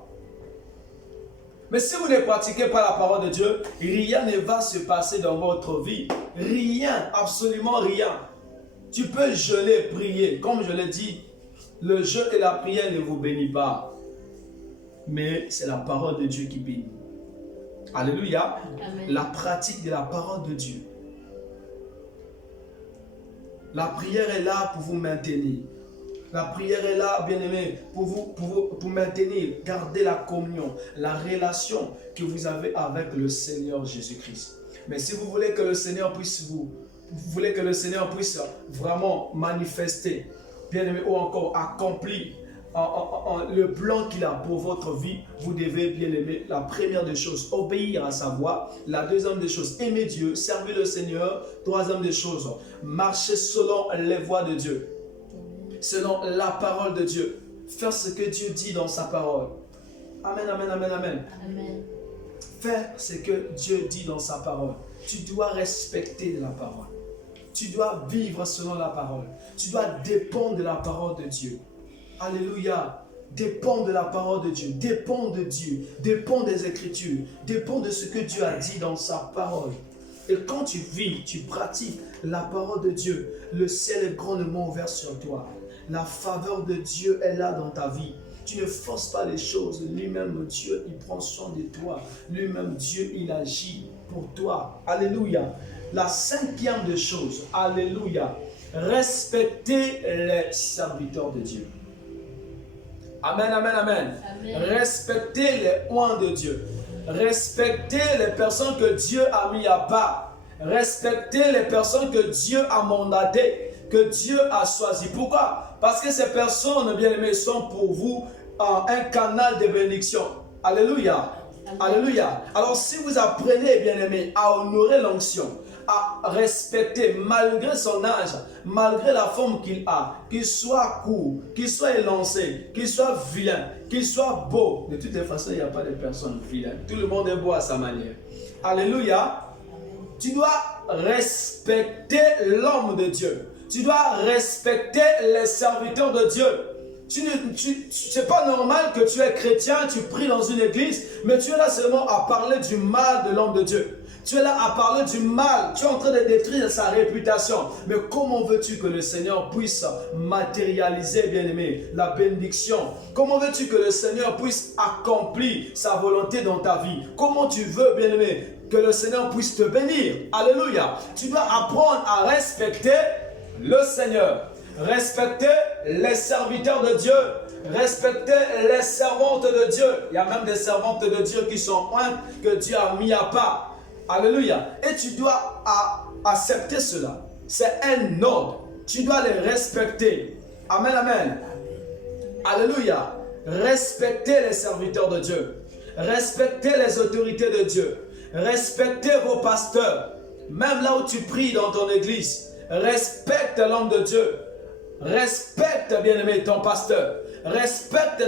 Mais si vous ne pratiquez pas la parole de Dieu, rien ne va se passer dans votre vie. Rien, absolument rien. Tu peux jeûner, prier. Comme je l'ai dit, le jeûne et la prière ne vous bénissent pas. Mais c'est la parole de Dieu qui bénit. Alléluia. Amen. La pratique de la parole de Dieu. La prière est là pour vous maintenir. La prière est là, bien-aimé, pour maintenir, garder la communion, la relation que vous avez avec le Seigneur Jésus-Christ. Mais si vous voulez que le Seigneur puisse vraiment manifester, bien-aimé, ou encore accomplir le plan qu'il a pour votre vie, vous devez, bien-aimé, la première des choses, obéir à sa voix. La deuxième des choses, aimer Dieu, servir le Seigneur. Troisième des choses, marcher selon les voies de Dieu. Selon la parole de Dieu. Faire ce que Dieu dit dans sa parole. Amen, amen, amen, amen. Amen. Faire ce que Dieu dit dans sa parole. Tu dois respecter la parole. Tu dois vivre selon la parole. Tu dois dépendre de la parole de Dieu. Alléluia. Dépends de la parole de Dieu. Dépends de Dieu. Dépends des Écritures. Dépends de ce que Dieu a dit dans sa parole. Et quand tu vis, tu pratiques la parole de Dieu, le ciel est grandement ouvert sur toi. La faveur de Dieu est là dans ta vie. Tu ne forces pas les choses. Lui-même, Dieu, il prend soin de toi. Lui-même, Dieu, il agit pour toi. Alléluia. La cinquième des choses, alléluia, respecter les serviteurs de Dieu. Amen, amen, amen. Amen. Respecter les oints de Dieu. Respecter les personnes que Dieu a mis à part. Respecter les personnes que Dieu a mandatées, que Dieu a choisies. Pourquoi? Parce que ces personnes, bien aimés, sont pour vous un canal de bénédiction. Alléluia. Amen. Alléluia. Alors si vous apprenez, bien aimés, à honorer l'onction, à respecter malgré son âge, malgré la forme qu'il a, qu'il soit court, qu'il soit élancé, qu'il soit vilain, qu'il soit beau. De toutes les façons, il n'y a pas de personne vilaine. Tout le monde est beau à sa manière. Alléluia. Tu dois respecter l'homme de Dieu. Tu dois respecter les serviteurs de Dieu. C'est pas normal que tu es chrétien, tu pries dans une église, mais tu es là seulement à parler du mal de l'homme de Dieu. Tu es là à parler du mal, tu es en train de détruire sa réputation. Mais comment veux-tu que le Seigneur puisse matérialiser, bien-aimé, la bénédiction? Comment veux-tu que le Seigneur puisse accomplir sa volonté dans ta vie? Comment tu veux, bien-aimé, que le Seigneur puisse te bénir? Alléluia. Tu dois apprendre à respecter le Seigneur. Respecter les serviteurs de Dieu. Respecter les servantes de Dieu. Il y a même des servantes de Dieu qui sont ointes, que Dieu a mis à part. Alléluia. Et tu dois accepter cela. C'est un ordre. Tu dois les respecter. Amen, amen. Alléluia. Respectez les serviteurs de Dieu. Respectez les autorités de Dieu. Respectez vos pasteurs. Même là où tu pries dans ton église. Respecte l'homme de Dieu. Respecte, bien-aimé, ton pasteur. Respecte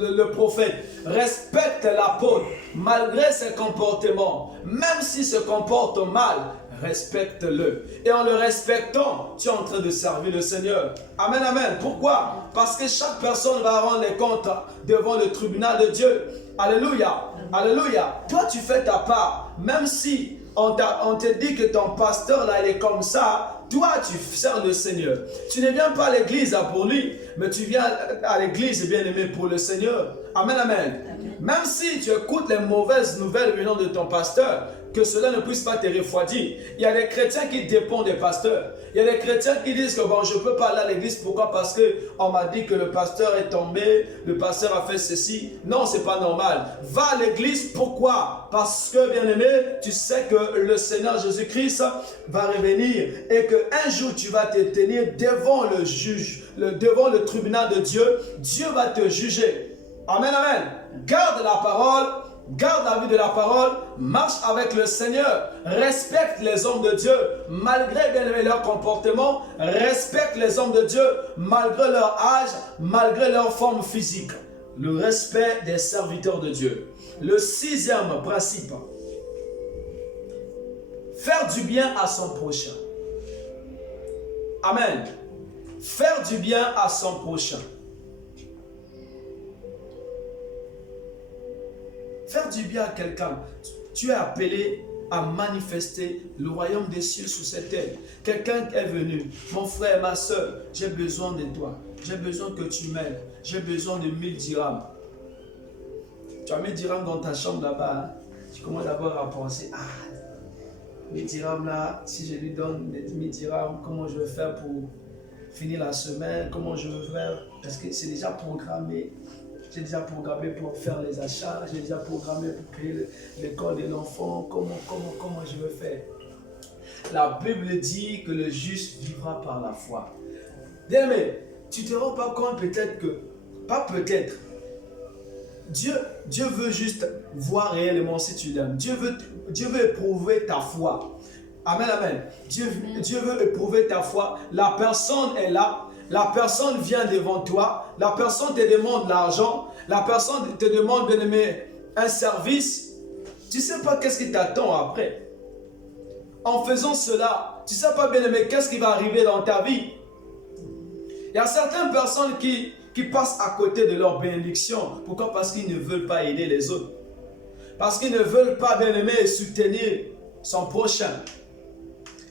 le prophète. Respecte l'apôtre. Malgré ses comportements. Même s'il se comporte mal, respecte-le. Et en le respectant, tu es en train de servir le Seigneur. Amen, amen. Pourquoi? Parce que chaque personne va rendre les comptes devant le tribunal de Dieu. Alléluia. Alléluia. Toi, tu fais ta part. Même si on te dit que ton pasteur, là, il est comme ça, toi, tu sers le Seigneur. Tu ne viens pas à l'église pour lui, mais tu viens à l'église, bien aimé, pour le Seigneur. Amen, amen. Amen. Même si tu écoutes les mauvaises nouvelles venant de ton pasteur, que cela ne puisse pas te refroidir. Il y a des chrétiens qui dépendent des pasteurs. Il y a des chrétiens qui disent que bon, je ne peux pas aller à l'église. Pourquoi? Parce qu'on m'a dit que le pasteur est tombé, le pasteur a fait ceci. Non, ce n'est pas normal. Va à l'église. Pourquoi? Parce que, bien aimé, tu sais que le Seigneur Jésus-Christ va revenir et qu'un jour tu vas te tenir devant le juge, devant le tribunal de Dieu. Dieu va te juger. Amen, amen. Garde la parole garde la vie de la parole, marche avec le Seigneur, respecte les hommes de Dieu, malgré bien aimé leur comportement, respecte les hommes de Dieu, malgré leur âge, malgré leur forme physique. Le respect des serviteurs de Dieu. Le 6e principe, faire du bien à son prochain. Amen. Faire du bien à son prochain. Faire du bien à quelqu'un. Tu es appelé à manifester le royaume des cieux sous cette terre. Quelqu'un est venu. Mon frère, ma soeur, j'ai besoin de toi. J'ai besoin que tu m'aides. J'ai besoin de 1000 dirhams. Tu as 1000 dirhams dans ta chambre là-bas. Hein? Tu commences d'abord à penser, 1000 dirhams là, si je lui donne 1000 dirhams, comment je vais faire pour finir la semaine? Comment je vais faire? Parce que c'est déjà programmé. J'ai déjà programmé pour faire les achats. J'ai déjà programmé pour payer l'école de l'enfant. Comment je vais faire? La Bible dit que le juste vivra par la foi. Bien, mais tu ne te rends pas compte peut-être que, pas peut-être, Dieu veut juste voir réellement si tu l'aimes. Dieu veut éprouver ta foi. Amen, amen. Dieu veut éprouver ta foi. La personne est là. La personne vient devant toi. La personne te demande l'argent. La personne te demande, bien aimé, un service. Tu ne sais pas qu'est-ce qui t'attend après. En faisant cela, tu ne sais pas, bien aimé, qu'est-ce qui va arriver dans ta vie. Il y a certaines personnes qui passent à côté de leur bénédiction. Pourquoi? Parce qu'ils ne veulent pas aider les autres. Parce qu'ils ne veulent pas, bien aimé, soutenir son prochain.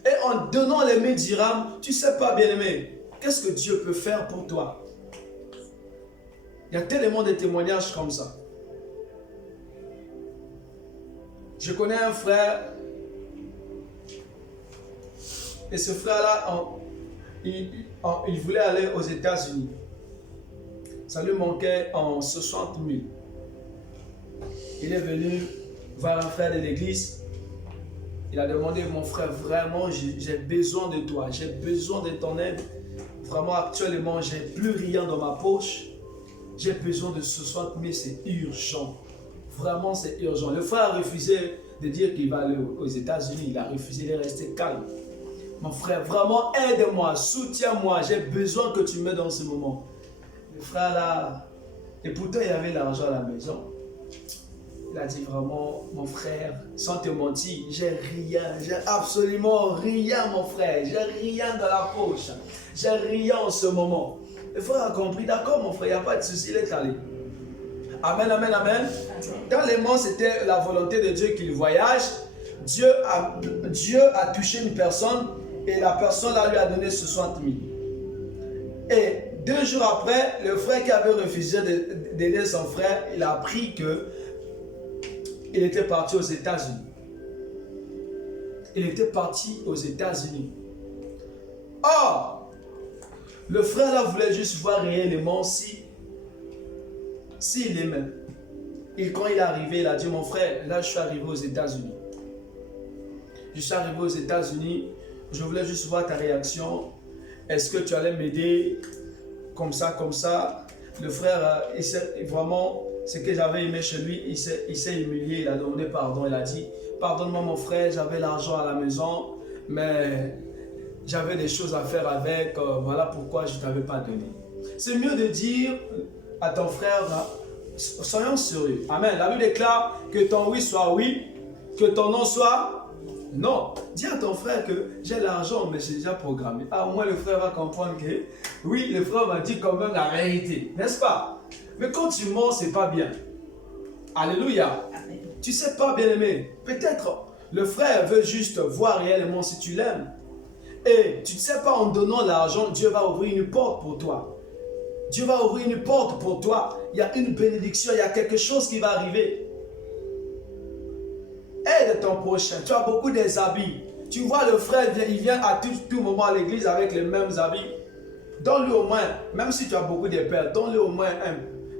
Et en donnant les 1000 dirhams, tu ne sais pas, bien aimé, qu'est-ce que Dieu peut faire pour toi? Il y a tellement de témoignages comme ça. Je connais un frère, et ce frère-là, il voulait aller aux États-Unis. Ça lui manquait en 60 000. Il est venu voir un frère de l'église. Il a demandé, mon frère, vraiment, j'ai besoin de toi. J'ai besoin de ton aide. Vraiment, actuellement, j'ai plus rien dans ma poche. J'ai besoin de 60 000, c'est urgent. Vraiment, c'est urgent. Le frère a refusé de dire qu'il va aller aux États-Unis. Il a refusé de rester calme. Mon frère, vraiment, aide-moi, soutiens-moi. J'ai besoin que tu m'aides dans ce moment. Le frère là, et pourtant il y avait l'argent à la maison. Il a dit vraiment, mon frère, sans te mentir, j'ai rien, j'ai absolument rien, mon frère. J'ai rien dans la poche. J'ai rien en ce moment. Le frère a compris, d'accord mon frère, il n'y a pas de souci, il est allé. Amen, amen, amen. Dans les mots, c'était la volonté de Dieu qu'il voyage. Dieu a touché une personne et la personne là lui a donné 60 000. Et 2 jours après, le frère qui avait refusé d'aider son frère, il a appris qu'il était parti aux États-Unis. Il était parti aux États-Unis. Or, le frère là voulait juste voir réellement s'il aimait. Et quand il est arrivé, il a dit, mon frère, là je suis arrivé aux États-Unis. Je suis arrivé aux États-Unis, je voulais juste voir ta réaction. Est-ce que tu allais m'aider comme ça, comme ça? Le frère, vraiment, ce que j'avais aimé chez lui, il s'est humilié, il a demandé pardon. Il a dit, pardonne-moi mon frère, j'avais l'argent à la maison, mais j'avais des choses à faire avec, voilà pourquoi je ne t'avais pas donné. C'est mieux de dire à ton frère, soyons sérieux. Amen. La Bible déclare que ton oui soit oui, que ton non soit non. Dis à ton frère que j'ai l'argent, mais c'est déjà programmé. Au moins le frère va comprendre que oui, le frère m'a dit quand même la vérité, n'est-ce pas? Mais quand tu mens, c'est pas bien. Alléluia. Amen. Tu sais pas, bien aimé, peut-être le frère veut juste voir réellement si tu l'aimes. Et tu ne sais pas, en donnant l'argent, Dieu va ouvrir une porte pour toi. Dieu va ouvrir une porte pour toi. Il y a une bénédiction, il y a quelque chose qui va arriver. Aide ton prochain. Tu as beaucoup des habits. Tu vois le frère, il vient à tout moment à l'église avec les mêmes habits. Donne-lui au moins, même si tu as beaucoup de paires, donne-lui au moins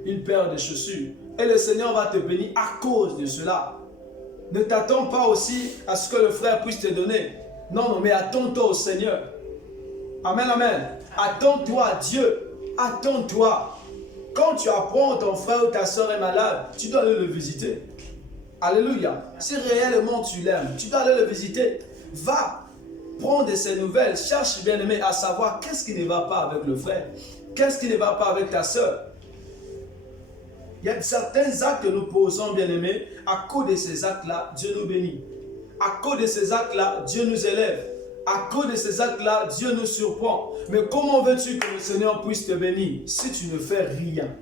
une paire de chaussures. Et le Seigneur va te bénir à cause de cela. Ne t'attends pas aussi à ce que le frère puisse te donner. Non, mais attends-toi au Seigneur. Amen, amen. Attends-toi à Dieu. Attends-toi. Quand tu apprends ton frère ou ta soeur est malade, tu dois aller le visiter. Alléluia. Si réellement tu l'aimes, tu dois aller le visiter. Va prendre de ses nouvelles. Cherche, bien-aimé, à savoir qu'est-ce qui ne va pas avec le frère. Qu'est-ce qui ne va pas avec ta soeur. Il y a certains actes que nous posons, bien-aimés. À cause de ces actes-là, Dieu nous bénit. À cause de ces actes-là, Dieu nous élève. À cause de ces actes-là, Dieu nous surprend. Mais comment veux-tu que le Seigneur puisse te bénir si tu ne fais rien?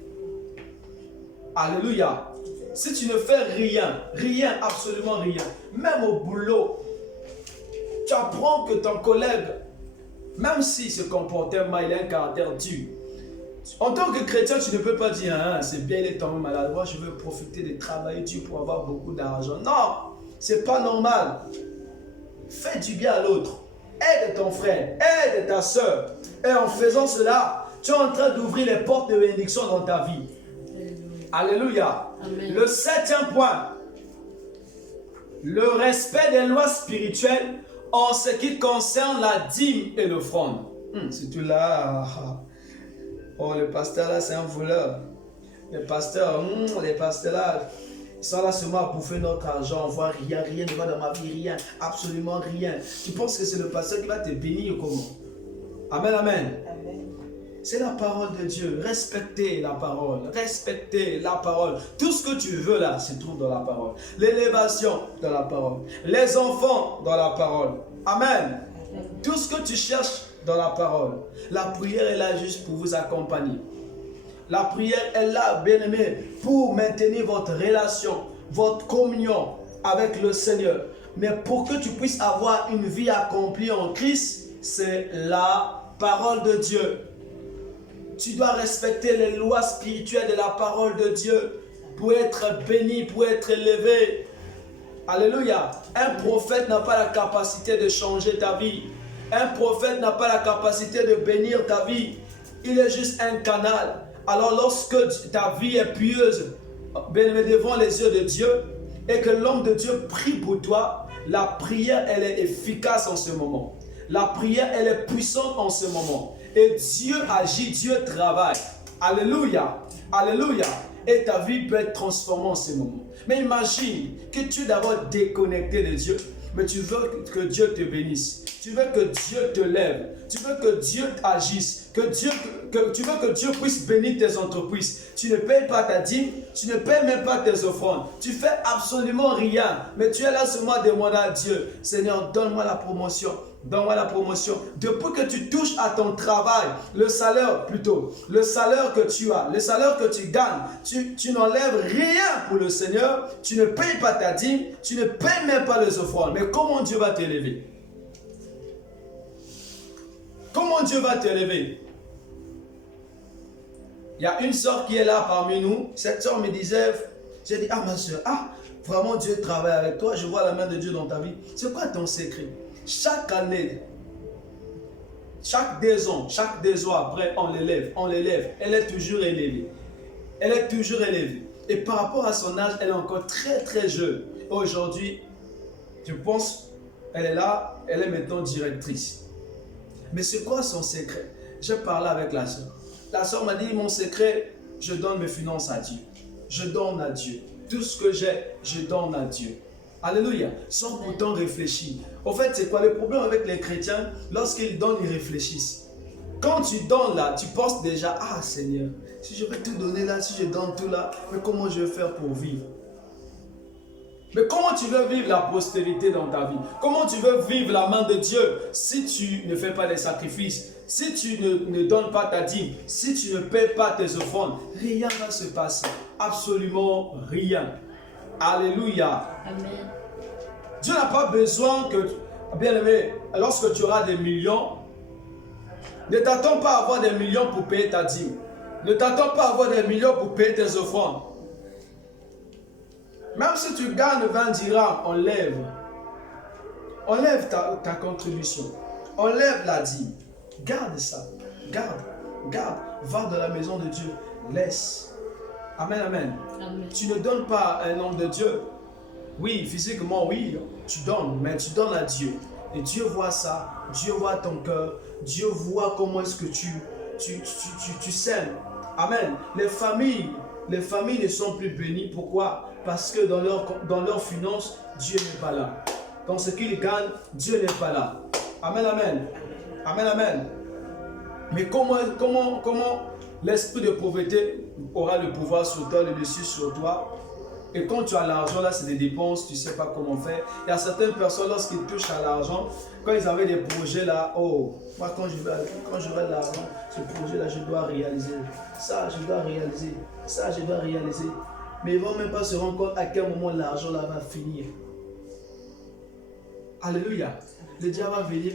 Alléluia. Si tu ne fais rien, rien, absolument rien, même au boulot, tu apprends que ton collègue, même s'il se comportait mal, il a un caractère dur. En tant que chrétien, tu ne peux pas dire, ah, c'est bien, il est tombé malade, moi je veux profiter de travailler dur pour avoir beaucoup d'argent. Non, c'est pas normal. Fais du bien à l'autre. Aide ton frère, aide ta soeur. Et en faisant cela, tu es en train d'ouvrir les portes de bénédiction dans ta vie. Alléluia. Amen. Le 7e point. Le respect des lois spirituelles en ce qui concerne la dîme et l'offrande. Si tu l'as... Oh, le pasteur là, c'est un voleur. Les pasteurs là, ils sont là seulement à bouffer notre argent. On voit rien, rien ne va dans ma vie, rien, absolument rien. Tu penses que c'est le pasteur qui va te bénir ou comment? Amen, amen. C'est la parole de Dieu. Respectez la parole. Respectez la parole. Tout ce que tu veux là se trouve dans la parole. L'élévation dans la parole. Les enfants dans la parole. Amen. Tout ce que tu cherches dans la parole. La prière est là juste pour vous accompagner. La prière est là, bien-aimé, pour maintenir votre relation, votre communion avec le Seigneur. Mais pour que tu puisses avoir une vie accomplie en Christ, c'est la parole de Dieu. Tu dois respecter les lois spirituelles de la parole de Dieu pour être béni, pour être élevé. Alléluia. Un prophète n'a pas la capacité de changer ta vie. Un prophète n'a pas la capacité de bénir ta vie. Il est juste un canal. Alors lorsque ta vie est pieuse, bien devant les yeux de Dieu, et que l'homme de Dieu prie pour toi, la prière, elle est efficace en ce moment. La prière, elle est puissante en ce moment. Et Dieu agit, Dieu travaille. Alléluia. Alléluia. Et ta vie peut être transformée en ce moment. Mais imagine que tu es d'abord déconnecté de Dieu, mais tu veux que Dieu te bénisse. Tu veux que Dieu te lève. Tu veux que Dieu agisse. Tu veux que Dieu puisse bénir tes entreprises. Tu ne payes pas ta dîme. Tu ne payes même pas tes offrandes. Tu fais absolument rien. Mais tu es là seulement à demander à Dieu. Seigneur, donne-moi la promotion. Donne-moi la promotion. Depuis que tu touches à ton travail, le salaire plutôt, le salaire que tu as, le salaire que tu gagnes, tu n'enlèves rien pour le Seigneur. Tu ne payes pas ta dîme. Tu ne payes même pas les offrandes. Mais comment Dieu va t'élever? Comment Dieu va t'élever? Il y a une sœur qui est là parmi nous. Cette sœur me disait, j'ai dit, ah ma sœur, vraiment Dieu travaille avec toi. Je vois la main de Dieu dans ta vie. C'est quoi ton secret? Chaque année, chaque 2 ans, après, on l'élève. Elle est toujours élevée. Elle est toujours élevée. Et par rapport à son âge, elle est encore très très jeune. Aujourd'hui, je pense, elle est là, elle est maintenant directrice. Mais c'est quoi son secret? J'ai parlé avec la soeur. La soeur m'a dit, mon secret, je donne mes finances à Dieu. Je donne à Dieu. Tout ce que j'ai, je donne à Dieu. Alléluia. Sans pourtant réfléchir. En fait, c'est quoi le problème avec les chrétiens? Lorsqu'ils donnent, ils réfléchissent. Quand tu donnes là, tu penses déjà, ah Seigneur, si je vais tout donner là, si je donne tout là, mais comment je vais faire pour vivre? Mais comment tu veux vivre la prospérité dans ta vie? Comment tu veux vivre la main de Dieu si tu ne fais pas des sacrifices? Si tu ne donnes pas ta dîme? Si tu ne paies pas tes offrandes? Rien ne va se passer. Absolument rien. Alléluia. Amen. Dieu n'a pas besoin que, bien aimé, lorsque tu auras des millions, ne t'attends pas à avoir des millions pour payer ta dîme. Ne t'attends pas à avoir des millions pour payer tes offrandes. Même si tu gagnes 20 dirhams, enlève ta contribution. Enlève la dîme. Garde ça. Garde. Va dans la maison de Dieu. Laisse. Amen, amen. Amen. Tu ne donnes pas à un homme de Dieu. Oui, physiquement, oui, tu donnes, mais tu donnes à Dieu. Et Dieu voit ça. Dieu voit ton cœur. Dieu voit comment est-ce que tu sèmes. Amen. Les familles les familles ne sont plus bénies. Pourquoi? Parce que dans leurs finances, Dieu n'est pas là. Dans ce qu'ils gagnent, Dieu n'est pas là. Amen, amen. Amen, amen. Mais comment l'esprit de pauvreté aura le pouvoir sur toi, le dessus sur toi? Et quand tu as l'argent, là, c'est des dépenses, tu ne sais pas comment faire. Il y a certaines personnes, lorsqu'ils touchent à l'argent, quand ils avaient des projets là, oh, moi quand j'aurai de l'argent, ce projet-là, je dois réaliser. Ça, je dois réaliser. Ça, je dois réaliser. Mais ils ne vont même pas se rendre compte à quel moment l'argent là va finir. Alléluia. Le diable va venir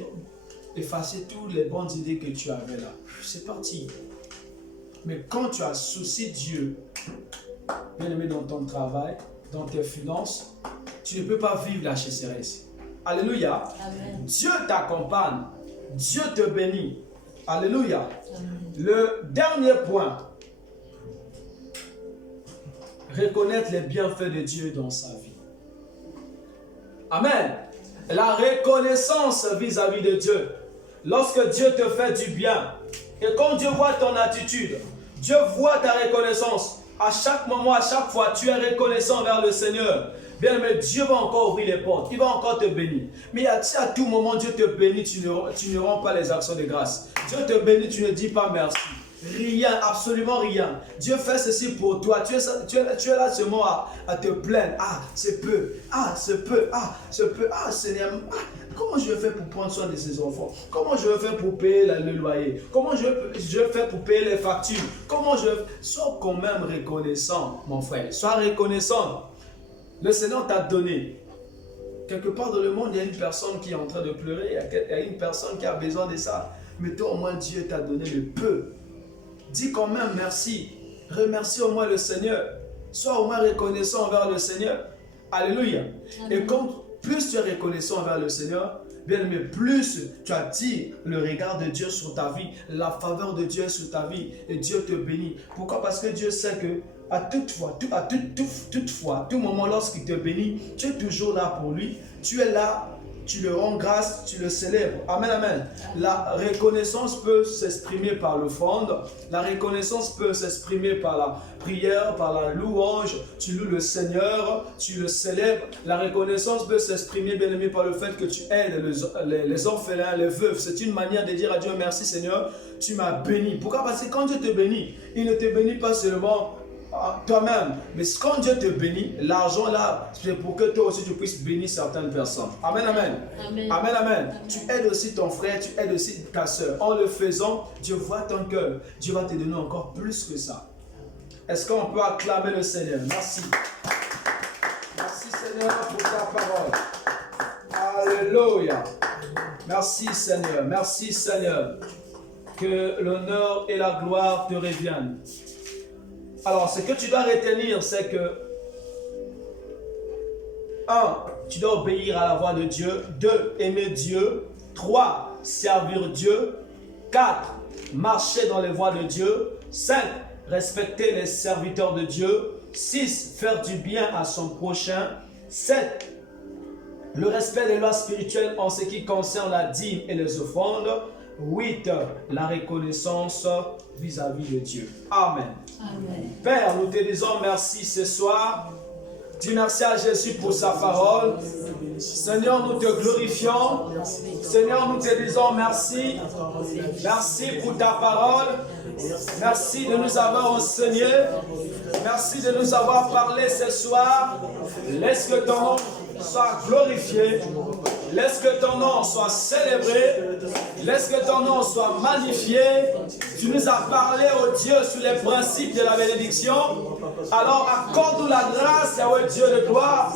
effacer toutes les bonnes idées que tu avais là. C'est parti. Mais quand tu as souci Dieu, bien aimé, dans ton travail, dans tes finances, tu ne peux pas vivre la chasseresse. Alléluia. Amen. Dieu t'accompagne. Dieu te bénit. Alléluia. Amen. Le dernier point. Reconnaître les bienfaits de Dieu dans sa vie. Amen. La reconnaissance vis-à-vis de Dieu. Lorsque Dieu te fait du bien, et quand Dieu voit ton attitude, Dieu voit ta reconnaissance. À chaque moment, à chaque fois, tu es reconnaissant vers le Seigneur. Bien, mais Dieu va encore ouvrir les portes. Il va encore te bénir. Mais à tout moment, Dieu te bénit, tu ne rends pas les actions de grâce. Dieu te bénit, tu ne dis pas merci. Rien, absolument rien. Dieu fait ceci pour toi. Tu es là seulement à te plaindre. Ah, c'est peu. Ah, c'est peu. Ah, c'est peu. Ah, Seigneur. Ah, comment je vais faire pour prendre soin de ces enfants? Comment je vais faire pour payer le loyer? Comment je vais faire pour payer les factures? Sois quand même reconnaissant, mon frère. Sois reconnaissant. Le Seigneur t'a donné. Quelque part dans le monde, il y a une personne qui est en train de pleurer. Il y a une personne qui a besoin de ça. Mais toi, au moins, Dieu t'a donné le peu. Dis quand même merci. Remercie au moins le Seigneur. Sois au moins reconnaissant envers le Seigneur. Alléluia. Amen. Et quand plus tu es reconnaissant envers le Seigneur, bien aimé, plus tu attires le regard de Dieu sur ta vie, la faveur de Dieu sur ta vie, et Dieu te bénit. Pourquoi? Parce que Dieu sait que à tout moment, lorsqu'il te bénit, tu es toujours là pour lui. Tu es là, tu le rends grâce, tu le célèbres. Amen, amen. La reconnaissance peut s'exprimer par l'offrande. La reconnaissance peut s'exprimer par la prière, par la louange. Tu loues le Seigneur, tu le célèbres. La reconnaissance peut s'exprimer, bien aimé, par le fait que tu aides les orphelins, les veuves. C'est une manière de dire à Dieu, merci Seigneur, tu m'as béni. Pourquoi? Parce que quand Dieu te bénit, il ne te bénit pas seulement toi-même, mais quand Dieu te bénit, l'argent là, c'est pour que toi aussi tu puisses bénir certaines personnes. Amen, amen. Amen, amen. Amen. Tu aides aussi ton frère, tu aides aussi ta soeur. En le faisant, Dieu voit ton cœur. Dieu va te donner encore plus que ça. Est-ce qu'on peut acclamer le Seigneur? Merci. Merci Seigneur pour ta parole. Alléluia. Merci Seigneur. Merci Seigneur. Que l'honneur et la gloire te reviennent. Alors, ce que tu dois retenir, c'est que 1. Tu dois obéir à la voix de Dieu. 2. Aimer Dieu. 3. Servir Dieu. 4. Marcher dans les voies de Dieu. 5. Respecter les serviteurs de Dieu. 6. Faire du bien à son prochain. 7. Le respect des lois spirituelles en ce qui concerne la dîme et les offrandes. 8. La reconnaissance vis-à-vis de Dieu. Amen. Amen. Père, nous te disons merci ce soir. Dis merci à Jésus pour sa parole. Seigneur, nous te glorifions. Seigneur, nous te disons merci. Merci pour ta parole. Merci de nous avoir enseigné. Merci de nous avoir parlé ce soir. Laisse que ton nom soit glorifié. Laisse que ton nom soit célébré. Laisse que ton nom soit magnifié. Tu nous as parlé, oh Dieu, sur les principes de la bénédiction. Alors accorde-nous la grâce, oh Dieu de gloire,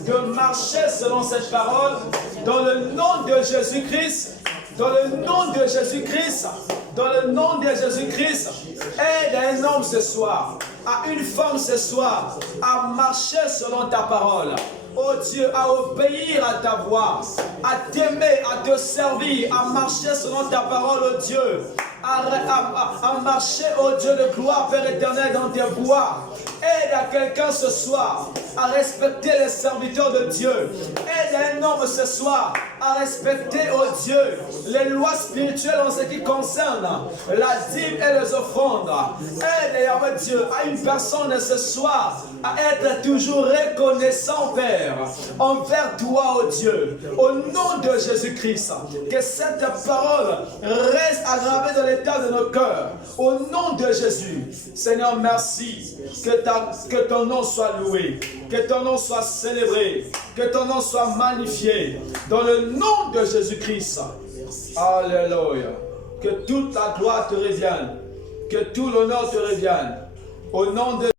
de marcher selon cette parole. Dans le nom de Jésus-Christ. Dans le nom de Jésus-Christ. Dans le nom de Jésus-Christ. Aide un homme ce soir, à une femme ce soir, à marcher selon ta parole. Oh Dieu, à obéir à ta voix, à t'aimer, à te servir, à marcher selon ta parole, oh Dieu, à marcher, oh Dieu de gloire, Père éternel, dans tes voies. Aide à quelqu'un ce soir à respecter les serviteurs de Dieu. Aide à un homme ce soir à respecter, oh Dieu, les lois spirituelles en ce qui concerne la dîme et les offrandes. Aide, Yahweh Dieu, à une personne ce soir à être toujours reconnaissant, Père, envers toi, oh Dieu, au nom de Jésus-Christ. Que cette parole reste aggravée dans l'état de nos cœurs, au nom de Jésus. Seigneur, merci. Que ton nom soit loué, que ton nom soit célébré, que ton nom soit magnifié, dans le nom de Jésus-Christ. Alléluia. Que toute la gloire te revienne, que tout l'honneur te revienne, au nom de